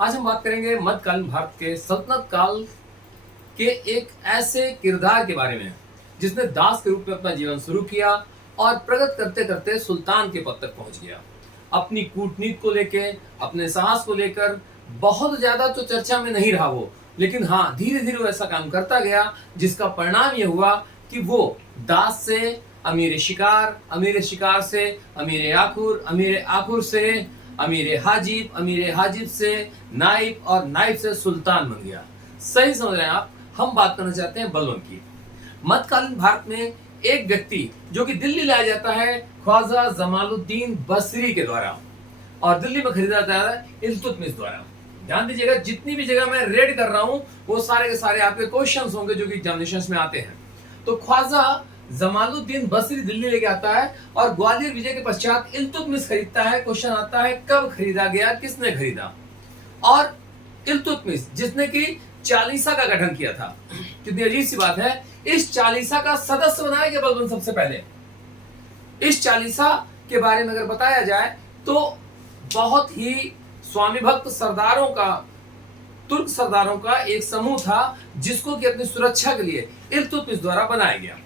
आज हम बात करेंगे मध्यकालीन भारत के सल्तनत काल के एक ऐसे किरदार के बारे में जिसने दास के रूप में अपना जीवन शुरू किया और प्रगति करते करते सुल्तान के पद तक पहुंच गया। अपनी कूटनीति को लेके, अपने साहस को लेकर बहुत ज्यादा तो चर्चा में नहीं रहा वो, लेकिन हाँ, धीरे धीरे वो ऐसा काम करता गया जिसका परिणाम ये हुआ कि वो दास से अमीर शिकार, अमीर शिकार से अमीर आखुर, अमीर आखुर से अमीर हाजिब, अमीर हाजिब से नाइब और नाइब से सुल्तान बन गया। सही समझ रहे हैं आप। हम बात करना चाहते हैं बलबन की। मध्यकालीन भारत में एक व्यक्ति जो कि दिल्ली लाया जाता है ख्वाजा जमालुद्दीन बसरी के द्वारा और दिल्ली में खरीदा जाता है इल्तुतमिश द्वारा। ध्यान दीजिएगा, जितनी भी जगह मैं रेड कर रहा हूं वो सारे के सारे आपके क्वेश्चंस होंगे जो कि एग्जामिनेशंस में आते हैं। तो ख्वाजा जमालुद्दीन बसरी दिल्ली लेके आता है और ग्वालियर विजय के पश्चात इल्तुतमिश खरीदता है। क्वेश्चन आता है कब खरीदा गया, किसने खरीदा। और इल्तुतमिश जिसने कि चालीसा का गठन किया था, कितनी अजीब सी बात है, इस चालीसा का सदस्य बनाया गया बलबन सबसे पहले। इस चालीसा के बारे में अगर बताया जाए तो बहुत ही स्वामी भक्त सरदारों का, तुर्क सरदारों का एक समूह था जिसको कि अपनी सुरक्षा के लिए इल्तुतमिश द्वारा बनाया गया।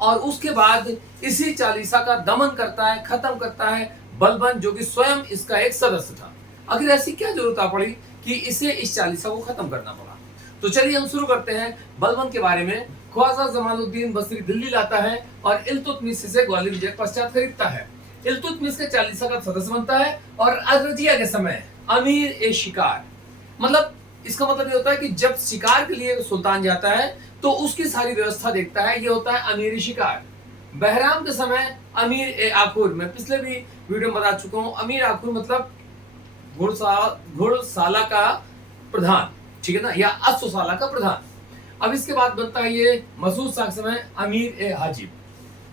और उसके बाद इसी चालीसा का दमन करता है, खत्म करता है बलबन, जो कि स्वयं इसका एक सदस्य था। आखिर ऐसी क्या जरूरत आ पड़ी कि इसे इस चालीसा को खत्म करना पड़ा। तो चलिए हम शुरू करते हैं बलबन के बारे में। ख्वाजा जमालुद्दीन बसरी दिल्ली लाता है और इल्तुतमिश से ग्वालियर विजय पश्चात खरीदता है। इल्तुतमिश के चालीसा का सदस्य बनता है और अरजिया के समय अमीर ए शिकार, मतलब इसका मतलब ये होता है कि जब शिकार के लिए सुल्तान जाता है तो उसकी सारी व्यवस्था देखता है, ये होता है अमीर शिकार। बहराम के समय अमीर ए आखुर, मैं पिछले भी वीडियो में बता चुका हूं, अमीर आखुर मतलब घुड़साला का प्रधान, ठीक है ना, या अश्वशाला का प्रधान। अब इसके बाद बनता है ये मसूद शाह के समय अमीर ए हाजिब।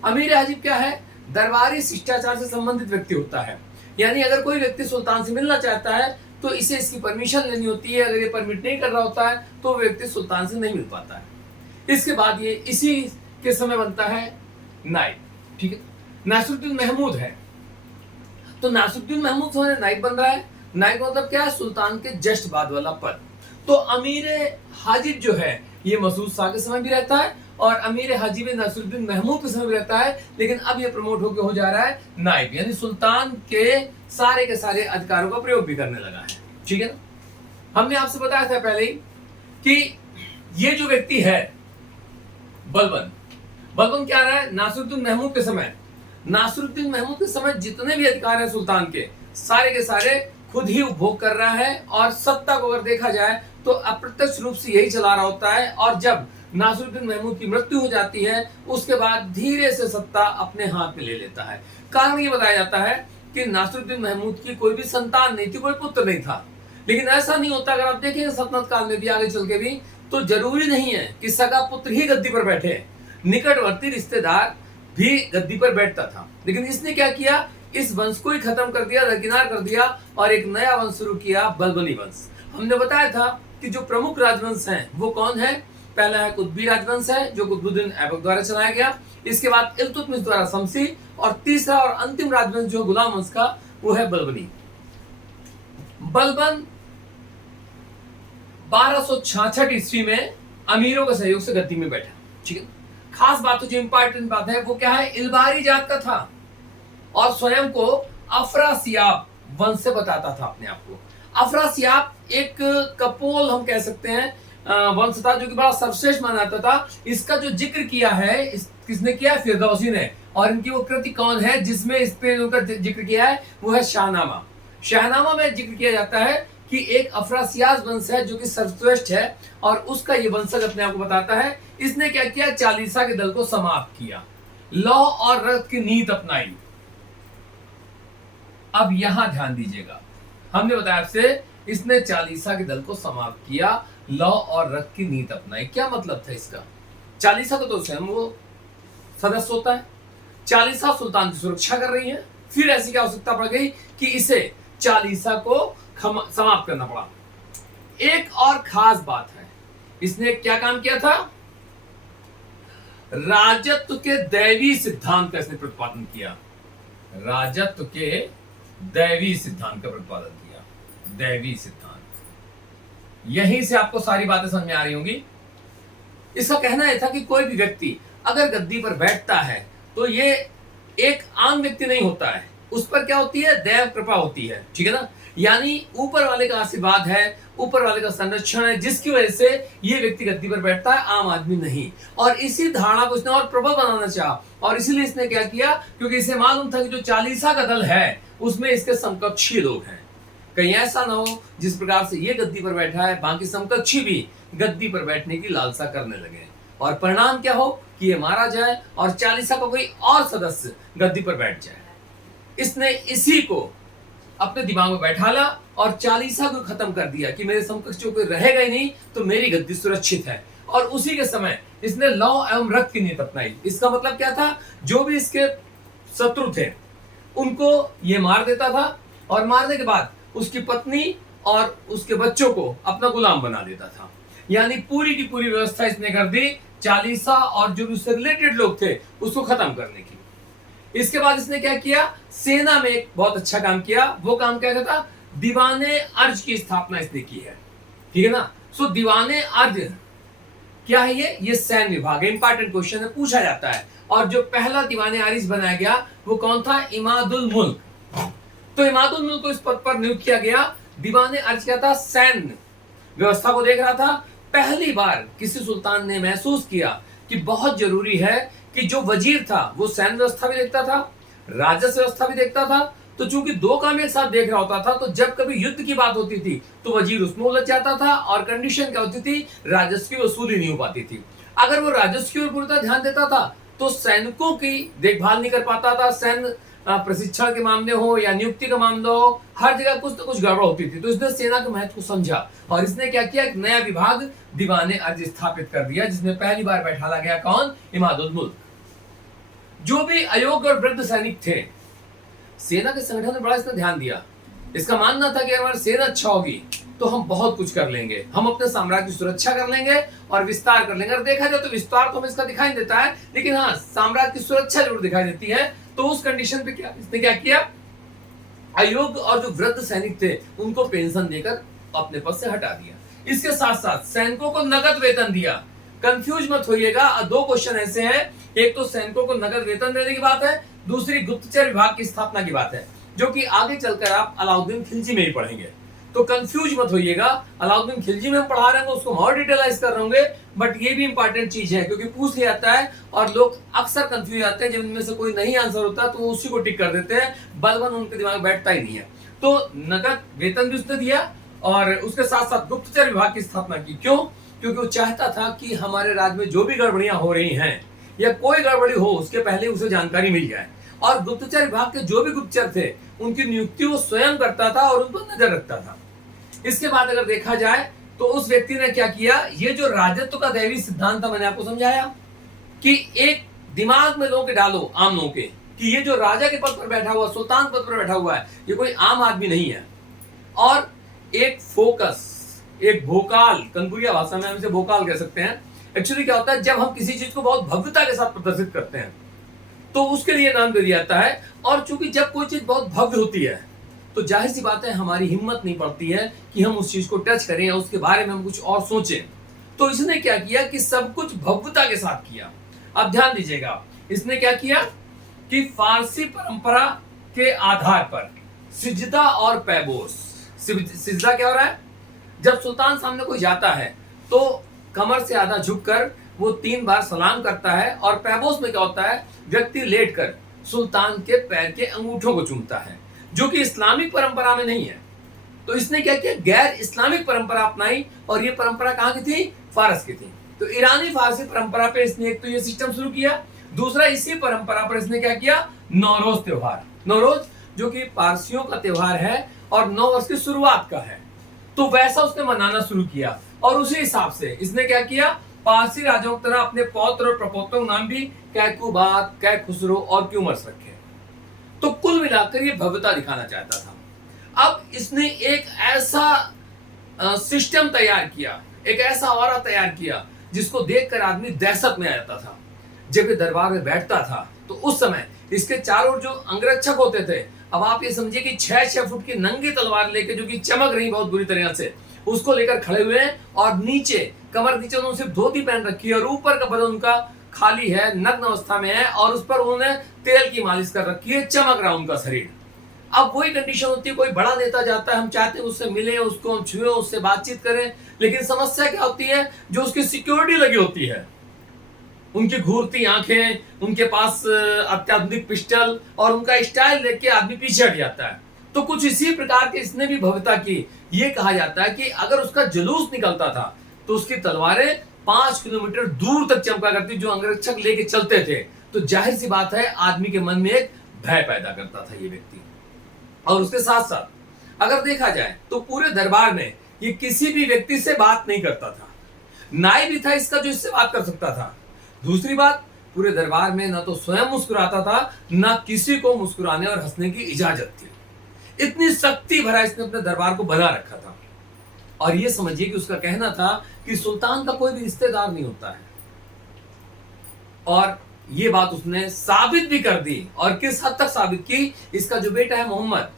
अमीर ए हाजिब क्या है? दरबारी शिष्टाचार से संबंधित व्यक्ति होता है, यानी अगर कोई व्यक्ति सुल्तान से मिलना चाहता है तो इसे इसकी परमिशन लेनी होती है। अगर ये परमिट नहीं कर रहा होता है तो व्यक्ति सुल्तान से नहीं मिल पाता है। इसके बाद ये इसी के समय बनता है नाइब, ठीक है। नासिरुद्दीन महमूद है, तो नासिरुद्दीन महमूद समय नाइब बन रहा है। नाइब मतलब क्या है? सुल्तान के जस्ट बाद वाला पद। तो अमीर हाजिब जो है ये मसूद शाह के समय भी रहता है और अमीर हाजिब नासिरुद्दीन महमूद के समय भी रहता है, लेकिन अब ये प्रमोट होकर हो जा रहा है नाइब, यानी सुल्तान के सारे अधिकारों का प्रयोग भी करने लगा है, ठीक है ना। हमने आपसे बताया था पहले ही कि ये जो व्यक्ति है बलबन क्या रहा है? नासिरुद्दीन महमूद के समय, नासिरुद्दीन महमूद के समय जितने भी अधिकार हैं सुल्तान के सारे खुद ही उपभोग कर रहा है। और सत्ता को अगर देखा जाए तो अप्रत्यक्ष रूप से यही चला रहा होता है। और जब नासिरुद्दीन महमूद की मृत्यु हो जाती है उसके बाद धीरे से सत्ता अपने हाथ में ले लेता है। कारण ये बताया जाता है कि नासिरुद्दीन महमूद की कोई भी संतान नहीं थी, कोई पुत्र नहीं था। लेकिन ऐसा नहीं होता, अगर आप देखेंगे सल्तनत काल में भी आगे चल के भी, तो जरूरी नहीं है कि सगा पुत्र ही गद्दी पर बैठे, निकटवर्ती रिश्तेदार भी गद्दी पर बैठता था। लेकिन इसने क्या किया? इस वंश को ही खत्म कर दिया, दरकिनार कर दिया और एक नया वंश शुरू किया, बलबनी वंश। हमने बताया था कि जो प्रमुख राजवंश हैं वो कौन है? पहला है कुतुबी राजवंश है जो कुतुबुद्दीन ऐबक द्वारा चलाया गया। इसके बाद इल्तुतमिश द्वारा शमसी, और तीसरा और अंतिम राजवंश जो गुलाम वंश का वो है बलबनी। बलबन 1266 ईस्वी में अमीरों के सहयोग से गद्दी में बैठा, ठीक है। खास बात, जो इंपॉर्टेंट बात है वो क्या है? इलबारी जात का था और स्वयं को अफरासियाब वंश से बताता था अपने आप को। अफरासियाब एक कपोल हम कह सकते हैं वंश था जो कि बड़ा सर्वश्रेष्ठ माना जाता था। इसका जो जिक्र किया है किसने किया है? फिरदौसी ने। और इनकी वो कृति कौन है जिसमें इस पे उनका जिक्र किया है? वो है शाहनामा। शाहनामा में जिक्र किया जाता है कि एक अफरासियाब वंश है जो कि सर्वश्रेष्ठ है और उसका ये वंशज अपने आप को बताता है। इसने क्या किया? चालीसा के दल को समाप्त किया, लौह और रक्त की नीति अपनाई। अब यहां ध्यान दीजिएगा, हमने बताया आपसे इसने चालीसा के दल को समाप्त किया, लौह और रक्त की नीति अपनाई। क्या मतलब था इसका? चालीसा को तो स्वयं वो सदस्य होता है, चालीसा सुल्तान की सुरक्षा कर रही है, फिर ऐसी क्या आवश्यकता पड़ गई कि इसे चालीसा को समाप्त करना पड़ा। एक और खास बात है, इसने क्या काम किया था? राजत्व के दैवी सिद्धांत का इसने प्रतिपादन किया। राजत्व के दैवी सिद्धांत का प्रतिपादन किया, दैवी सिद्धांत। यहीं से आपको सारी बातें समझ में आ रही होंगी। इसका कहना यह था कि कोई भी व्यक्ति अगर गद्दी पर बैठता है तो ये एक आम व्यक्ति नहीं होता है, उस पर क्या होती है, दैव कृपा होती है, ठीक है ना। यानी ऊपर वाले का आशीर्वाद है, ऊपर वाले का संरक्षण है, जिसकी वजह से ये व्यक्ति गद्दी पर बैठता है, आम आदमी नहीं। और इसी धारणा को इसने और प्रबल बनाना चाहा, और इसीलिए इसने क्या किया, क्योंकि इसे मालूम था कि जो चालीसा का दल है उसमें इसके समकक्षी लोग हैं। कहीं ऐसा ना हो जिस प्रकार से ये गद्दी पर बैठा है, बाकी समकक्षी भी गद्दी पर बैठने की लालसा करने लगे, और परिणाम क्या हो कि ये मारा जाए और चालीसा का कोई और सदस्य गद्दी पर बैठ जाए। इसने इसी को अपने दिमाग में बैठा ला और चालीसा को खत्म कर दिया कि मेरे समकक्षियों को रहेगा ही नहीं, तो मेरी गद्दी सुरक्षित है। और उसी के समय इसने लौ एवं रक्त की नीति अपनाई। इसका मतलब क्या था, जो भी इसके शत्रु थे उनको ये मार देता था, और मारने के बाद उसकी पत्नी और उसके बच्चों को अपना गुलाम बना देता था। यानी पूरी की पूरी व्यवस्था इसने कर दी चालीसा और जो उससे रिलेटेड लोग थे उसको खत्म करने की। इसके बाद इसने क्या किया, सेना में एक बहुत अच्छा काम किया। वो काम क्या था, दीवाने अर्ज की स्थापना इसने की है, ठीक है ना। सो दीवाने अर्ज क्या है, ये सैन्य विभाग है। इंपॉर्टेंट क्वेश्चन है, पूछा जाता है। और जो पहला दीवाने आरिज बनाया गया वो कौन था, इमादुल मुल्क। तो इमादुल मुल्क को इस पद पर नियुक्त किया गया। दीवाने अर्ज क्या था, सैन्य व्यवस्था को देख रहा था। पहली बार किसी सुल्तान ने महसूस किया कि बहुत जरूरी है कि जो वजीर था वो सैन्य व्यवस्था भी देखता था, राजस्व व्यवस्था भी देखता था। तो चूंकि दो काम एक साथ देख रहा होता था, तो जब कभी युद्ध की बात होती थी तो वजीर उसमें उलझ जाता था, और कंडीशन क्या होती थी, राजस्व की वसूली नहीं हो पाती थी। अगर वो राजस्व की ओर पूरा ध्यान देता था तो सैनिकों की देखभाल नहीं कर पाता था। सैन्य प्रशिक्षण के मामले हो या नियुक्ति का मामला हो, हर जगह कुछ तो कुछ गड़बड़ होती थी। तो इसने सेना के महत्व को समझा और इसने क्या किया, एक नया विभाग दीवाने अर्ज स्थापित कर दिया, जिसमें पहली बार बैठाला गया कौन, इमादुल मुल्क। जो भी अयोग्य और वृद्ध सैनिक थे, सेना के संगठन में बड़ा इसने ध्यान दिया। इसका मानना था कि अगर हमारी सेना अच्छा होगी तो हम बहुत कुछ कर लेंगे, हम अपने साम्राज्य की सुरक्षा कर लेंगे और विस्तार कर लेंगे। अगर देखा जाए तो विस्तार तो हमें इसका दिखाई देता है, लेकिन हाँ, साम्राज्य की सुरक्षा जरूर दिखाई देती है। तो उस कंडीशन पे क्या इसने क्या किया, अयोग्य और जो वृद्ध सैनिक थे उनको पेंशन देकर अपने पद से हटा दिया। इसके साथ साथ सैनिकों को नगद वेतन दिया। कंफ्यूज मत होइएगा, दो क्वेश्चन ऐसे हैं, एक तो सैनिकों को नगद वेतन देने की बात है, दूसरी गुप्तचर विभाग की स्थापना की बात है, जो कि आगे चलकर आप अलाउद्दीन खिलजी में ही पढ़ेंगे। तो कंफ्यूज मत होइएगा, अलाउद्दीन खिलजी में हम पढ़ा रहे हैं उसको और डिटेलाइज कर रहे होंगे, बट ये भी इंपॉर्टेंट चीज है क्योंकि पूछ लिया जाता है और लोग अक्सर कंफ्यूज आते हैं। जब इनमें से कोई नहीं आंसर होता तो वो उसी को टिक कर देते हैं, बलवन उनके दिमाग में बैठता ही नहीं है। तो नगद वेतन भी उसने दिया और उसके साथ साथ गुप्तचर विभाग की स्थापना की। क्यों? क्योंकि वो चाहता था कि हमारे राज्य में जो भी गड़बड़ियां हो रही हैं या कोई गड़बड़ी हो उसके पहले उसे जानकारी मिल जाए। और गुप्तचर विभाग के जो भी गुप्तचर थे उनकी नियुक्ति वो स्वयं करता था और उन पर नजर रखता था। इसके बाद अगर देखा जाए तो उस व्यक्ति ने क्या किया, ये जो राजत्व का दैवी सिद्धांत था मैंने आपको समझाया कि एक दिमाग में लोगों के डालो, आम लोगों के, कि ये जो राजा के पद पर बैठा हुआ, सुल्तान पद पर बैठा हुआ है, ये कोई आम आदमी नहीं है। और एक फोकस, एक भोकाल, कनपुरिया भाषा में हम इसे भोकाल कह सकते हैं। एक्चुअली क्या होता है, जब हम किसी चीज को बहुत भव्यता के साथ प्रदर्शित करते हैं तो उसके लिए नाम दे दिया जाता है। और चूंकि जब कोई चीज बहुत भव्य होती है तो जाहिर सी बात है हमारी हिम्मत नहीं पड़ती है कि हम उस चीज को टच करें या उसके बारे में हम कुछ और सोचें। तो इसने क्या किया कि सब कुछ भव्यता के साथ किया। अब ध्यान दीजिएगा, इसने क्या किया कि फारसी परंपरा के आधार पर सिजदा और पैबोस, सिजदा क्या हो रहा है, जब सुल्तान सामने कोई जाता है तो कमर से आधा झुककर वो 3 बार सलाम करता है, और पैबोस में क्या होता है, व्यक्ति लेटकर सुल्तान के पैर के अंगूठों को चूमता है, जो कि इस्लामिक परंपरा में नहीं है। तो इसने क्या किया, गैर इस्लामिक परंपरा अपनाई, और ये परंपरा कहां की थी, फारस की थी। तो ईरानी फारसी परंपरा पे इसने एक तो ये सिस्टम शुरू किया, दूसरा इसी परंपरा पर इसने क्या किया, नौरोज त्योहार, नौरोज जो कि पारसियों का त्योहार है और नौ वर्ष की शुरुआत का है, तो वैसा उसने मनाना शुरू किया। और उसी हिसाब से इसने क्या किया, पारसी राजाओं की तरह अपने पौत्र और प्रपौत्रों नाम भी कैकुबात, कैखुसरो और क्यूमर्स रखे। तो कुल मिलाकर ये भव्यता दिखाना चाहता था। अब इसने एक ऐसा सिस्टम तैयार किया, एक ऐसा औरा तैयार किया जिसको देखकर आदमी दहशत में आ जाता था। जब ये दरबार में बैठता था तो उस समय इसके चारों जो अंगरक्षक होते थे अब आप ये समझिए कि 6-6 फुट की नंगी तलवार लेके, जो कि चमक रही बहुत बुरी तरह से, उसको लेकर खड़े हुए हैं और नीचे कमर नीचे उन्होंने सिर्फ धोती पहन रखी है और ऊपर का बदन उनका खाली है, नग्न अवस्था में है और उस पर उन्होंने तेल की मालिश कर रखी है, चमक रहा उनका शरीर। अब वही कंडीशन होती है, कोई बड़ा नेता जाता है, हम चाहते हैं उससे मिले, उसको हम छुए, उससे बातचीत करें, लेकिन समस्या क्या होती है, जो उसकी सिक्योरिटी लगी होती है, उनकी घूरती आंखें, उनके पास अत्याधुनिक पिस्टल और उनका स्टाइल देख के आदमी पीछे हट जाता है। तो कुछ इसी प्रकार के इसने भी भव्यता की। ये कहा जाता है कि अगर उसका जुलूस निकलता था तो उसकी तलवारें 5 किलोमीटर दूर तक चमका करती, जो अंगरक्षक लेके चलते थे। तो जाहिर सी बात है, आदमी के मन में एक भय पैदा करता था ये व्यक्ति। और उसके साथ साथ अगर देखा जाए तो पूरे दरबार में ये किसी भी व्यक्ति से बात नहीं करता था, नाई भी था इसका जो इससे बात कर सकता था। दूसरी बात, पूरे दरबार में ना तो स्वयं मुस्कुराता था, ना किसी को मुस्कुराने और हंसने की इजाजत थी। इतनी शक्ति भरा इसने अपने दरबार को बना रखा था। और ये समझिए कि उसका कहना था कि सुल्तान का कोई भी रिश्तेदार नहीं होता है। और ये बात उसने साबित भी कर दी। और किस हद तक साबित की, इसका जो बेटा है मोहम्मद,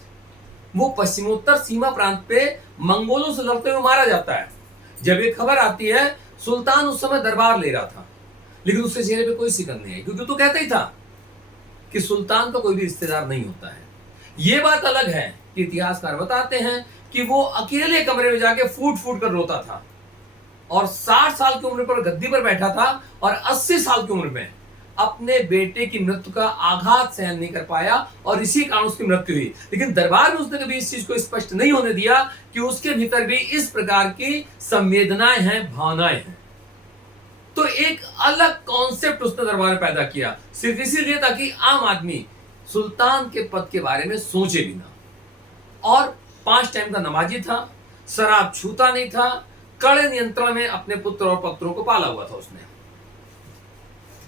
वो पश्चिमोत्तर सीमा प्रांत पे मंगोलों से लड़ते हुए मारा जाता है। जब ये खबर आती है, सुल्तान उस समय दरबार ले रहा था, लेकिन उसके चेहरे पे कोई शिकन नहीं है, क्योंकि तो कहता ही था कि सुल्तान का कोई भी रिश्तेदार नहीं होता है। ये बात अलग है कि इतिहासकार बताते हैं कि वो अकेले कमरे में जाके फूट फूट कर रोता था और 60 साल की उम्र पर गद्दी पर बैठा था और 80 साल की उम्र में अपने बेटे की मृत्यु का आघात सहन नहीं कर पाया और इसी कारण उसकी मृत्यु हुई। लेकिन दरबार में उसने कभी इस चीज को स्पष्ट नहीं होने दिया कि उसके भीतर भी इस प्रकार की संवेदनाएं हैं, भावनाएं हैं। तो एक अलग कॉन्सेप्ट उसने दरबार में पैदा किया, सिर्फ इसीलिए ताकि आम आदमी सुल्तान के पद के बारे में सोचे भी ना। और 5 टाइम का नमाजी था, शराब छूता नहीं था, कड़े नियंत्रण में अपने पुत्र और पत्रों को पाला हुआ था उसने।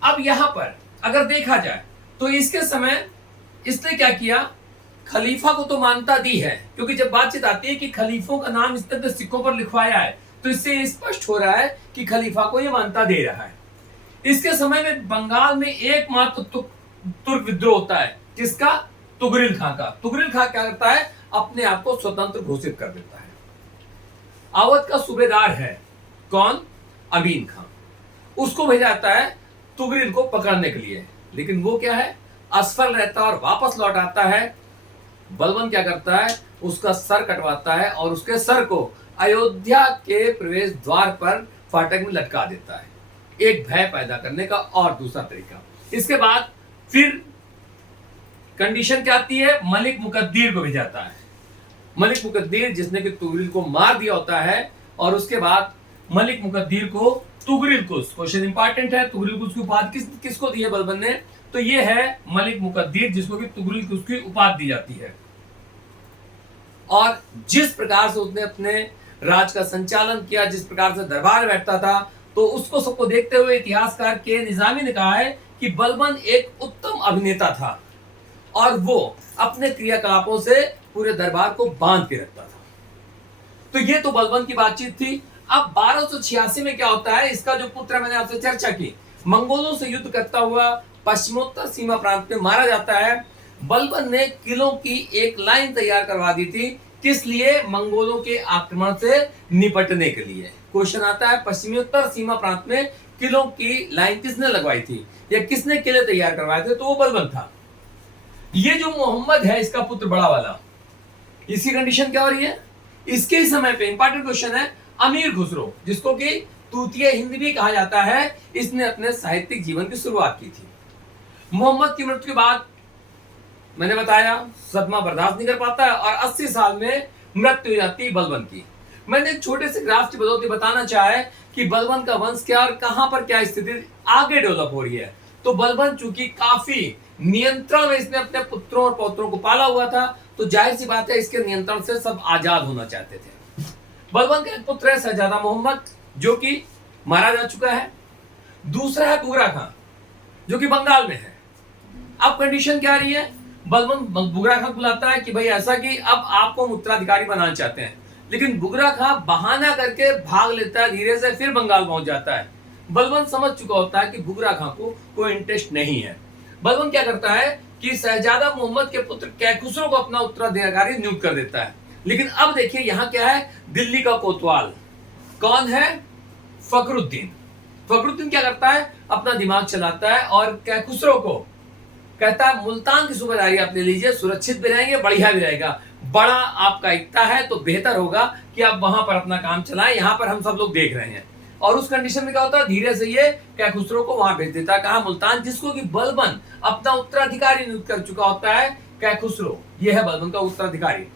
अब यहां पर अगर देखा जाए तो इसके समय इसने क्या किया, खलीफा को तो मान्यता दी है, क्योंकि जब बातचीत आती है कि खलीफों का नाम इसने अपने सिक्कों पर लिखवाया है, तो इससे स्पष्ट हो रहा है कि खलीफा को यह मान्यता दे रहा है। इसके समय में बंगाल में एकमात्र तुर्क विद्रोह होता है, जिसका, तुगरिल खां का। तुगरिल खां क्या करता है, अपने आप को स्वतंत्र घोषित कर देता है। अवध का सूबेदार है कौन, अमीन खां, उसको भेजा जाता है तुगरिल को पकड़ने के लिए, लेकिन वो क्या है, असफल रहता है और वापस लौट आता है। बलबन क्या करता है, उसका सर कटवाता है और उसके सर को अयोध्या के प्रवेश द्वार पर फाटक में लटका देता है, एक भय पैदा करने का और दूसरा तरीका। इसके बाद फिर कंडीशन क्या आती है, मलिक मुकद्दीर को भेजाता है। मलिक मुकद्दीर जिसने कि तुगरिल को मार दिया होता है, और उसके बाद मलिक मुकद्दीर को तुगरिल को, क्वेश्चन इंपॉर्टेंट है, तुगरिल को उसकी उपाधि किसको दी है बलबन ने, तो ये है मलिक मुकद्दीर, जिसको कि तुगरिल को उसकी उपाधि दी जाती है। और जिस प्रकार से उसने अपने राज का संचालन किया, जिस प्रकार से दरबार बैठता था, तो उसको सबको देखते हुए इतिहासकार के निजामी ने कहा है कि बलबन एक उत्तम अभिनेता था और वो अपने क्रियाकलापों से पूरे दरबार को बांध के रखता था। तो ये तो बलबन की बातचीत थी। अब 1286 में क्या होता है, इसका जो पुत्र मैंने आपसे चर्चा की, मंगोलों से युद्ध करता हुआ पश्चिमोत्तर सीमा प्रांत में मारा जाता है। बलबन ने किलों की एक लाइन तैयार करवा दी थी, किस लिए, मंगोलों के आक्रमण से निपटने के लिए। क्वेश्चन आता है, पश्चिमोत्तर सीमा प्रांत में किलों की लाइन किसने लगवाई थी या किसने किले तैयार करवाए थे, तो वो बलबन था। ये जो मोहम्मद है, इसका पुत्र बड़ा वाला, इसकी कंडीशन क्या हो रही है, इसके ही समय पे इंपॉर्टेंट क्वेश्चन है, अमीर खुसरो, जिसको कि तूतिया हिंद भी कहा जाता है, इसने अपने साहित्यिक जीवन की शुरुआत की थी। मोहम्मद की मृत्यु के बाद मैंने बताया सदमा बर्दाश्त नहीं कर पाता है और 80 साल में मृत्यु हो जाती है बलबन की। मैंने एक छोटे से ग्राफ की बदौलत बताना चाहा कि बलबन का वंश क्या और कहां पर क्या स्थिति आगे डेवलप हो रही है। तो बलबन चूंकि काफी नियंत्रण में इसने अपने पुत्रों और पौत्रों को पाला हुआ था, तो जाहिर सी बात है इसके नियंत्रण से सब आजाद होना चाहते थे। बलबन का एक पुत्र है शहजादा मोहम्मद, जो कि मारा जा चुका है। दूसरा है बुगरा खां, जो कि बंगाल में है। अब कंडीशन क्या रही है, बलबन बुगरा खां बुलाता है कि भाई ऐसा कि अब आपको उत्तराधिकारी बनाना चाहते हैं, लेकिन बुगरा खां बहाना करके भाग लेता है, धीरे से फिर बंगाल पहुंच जाता है। बलबन समझ चुका होता है कि बुगरा खां को कोई इंटरेस्ट नहीं है। बलबन क्या करता है कि शहजादा मोहम्मद के पुत्र कैखुसरो को अपना उत्तराधिकारी नियुक्त कर देता है। लेकिन अब देखिए यहां क्या है, दिल्ली का कोतवाल कौन है, फखरुद्दीन। फखरुद्दीन क्या करता है, अपना दिमाग चलाता है और कैखुसरो को कहता है मुल्तान की सूबेदारी आप ले लीजिए, सुरक्षित भी रहेंगे, बढ़िया भी रहेगा, बड़ा आपका इक्ता है तो बेहतर होगा कि आप वहां पर अपना काम चलाएं, यहां पर हम सब लोग देख रहे हैं। और उस कंडीशन में क्या होता है, धीरे से ये कैखुसरो को वहां भेज देता है, कहा मुल्तान, जिसको कि बलबन अपना उत्तराधिकारी नियुक्त कर चुका होता है कैखुसरो, ये है बलबन का उत्तराधिकारी।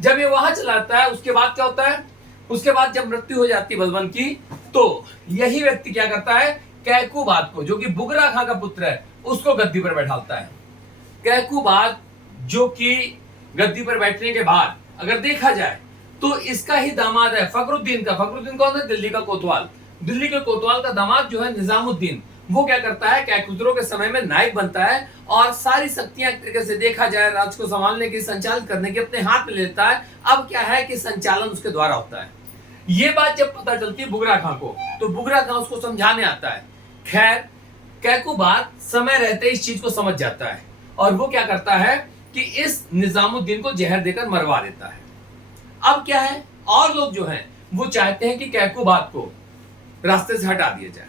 जब ये वहां चलाता है उसके बाद क्या होता है, उसके बाद जब मृत्यु हो जाती है बलबन की, तो यही व्यक्ति क्या करता है, कैकूबाद को, जो कि बुगरा खां का पुत्र है, उसको गद्दी पर बैठाता है। कैकूबाद जो कि गद्दी पर बैठने के बाद अगर देखा जाए तो इसका ही दामाद है फखरुद्दीन का। फखरुद्दीन कौन है, दिल्ली का कोतवाल। दिल्ली के कोतवाल का दामाद जो है निजामुद्दीन, वो क्या करता है, कैखुसरो के समय में नायक बनता है और सारी शक्तियां एक तरीके से देखा जाए राज्य को संभालने की, संचालित करने की अपने हाथ में लेता है। अब क्या है कि संचालन उसके द्वारा होता है। ये बात जब पता चलती है बुगरा खां को, तो बुगरा खां उसको समझाने आता है। खैर कैकूबाद समय रहते इस चीज को समझ जाता है और वो क्या करता है कि इस निजामुद्दीन को जहर देकर मरवा देता है। अब क्या है, और लोग जो हैं वो चाहते हैं कि कैकूबाद को रास्ते से हटा दिया जाए।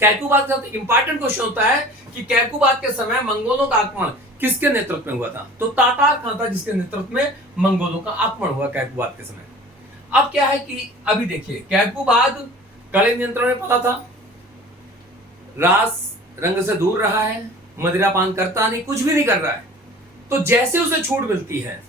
कैकूबाद का इंपॉर्टेंट क्वेश्चन होता है कि कैकूबाद के समय मंगोलों का आक्रमण किसके नेतृत्व में हुआ था, तो तातार खां था जिसके नेतृत्व में मंगोलों का आक्रमण हुआ कैकूबाद के समय। अब क्या है कि अभी देखिए कैकूबाद कड़े नियंत्रण में पड़ा था, रास रंग से दूर रहा है, मदिरा पान करता नहीं, कुछ भी नहीं कर रहा है। तो जैसे उसे छूट मिलती है,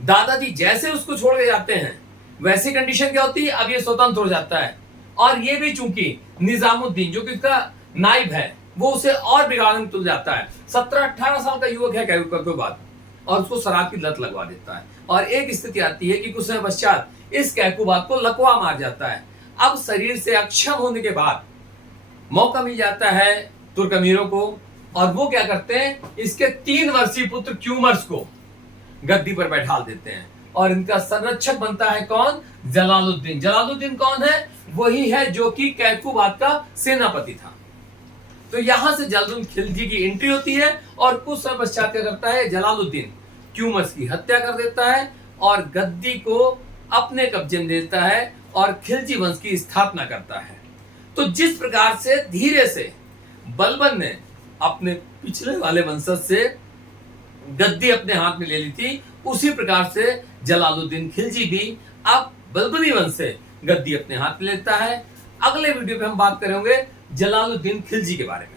दादाजी जैसे उसको छोड़ के जाते हैं, वैसी कंडीशन क्या होती है, अब ये स्वतंत्र हो जाता है। और ये भी चूंकि निजामुद्दीन जो कि इसका नाइब है, वो उसे और बिगाड़ने में तुल जाता है। 17-18 साल का युवक है कैकूबाद, और उसको शराब की लत लगवा देता है। और एक स्थिति आती है कि कुछ समय पश्चात इस कैकूबाद को लकवा मार जाता है। अब शरीर से अक्षम होने के बाद मौका मिल जाता है तुर्क अमीरों को, और वो क्या करते हैं, इसके 3 वर्षीय पुत्र क्यूमर्स को गद्दी पर बैठा देते हैं और इनका संरक्षक बनता है कौन, जलालुद्दीन। जलालुद्दीन कौन है, वही है जो कि कैकूबाद का सेनापति था। तो यहां से जलालुद्दीन खिलजी की एंट्री होती है और कुछ समय पश्चात क्या करता है, जलालुद्दीन क्यूमर्स की हत्या कर देता है और गद्दी को अपने कब्जे में देता है और खिलजी वंश की स्थापना करता है। तो जिस प्रकार से धीरे से बलबन ने अपने पिछले वाले वंशज से गद्दी अपने हाथ में ले ली थी, उसी प्रकार से जलालुद्दीन खिलजी भी अब बलबनी वंश से गद्दी अपने हाथ में लेता है। अगले वीडियो में हम बात करेंगे जलालुद्दीन खिलजी के बारे में।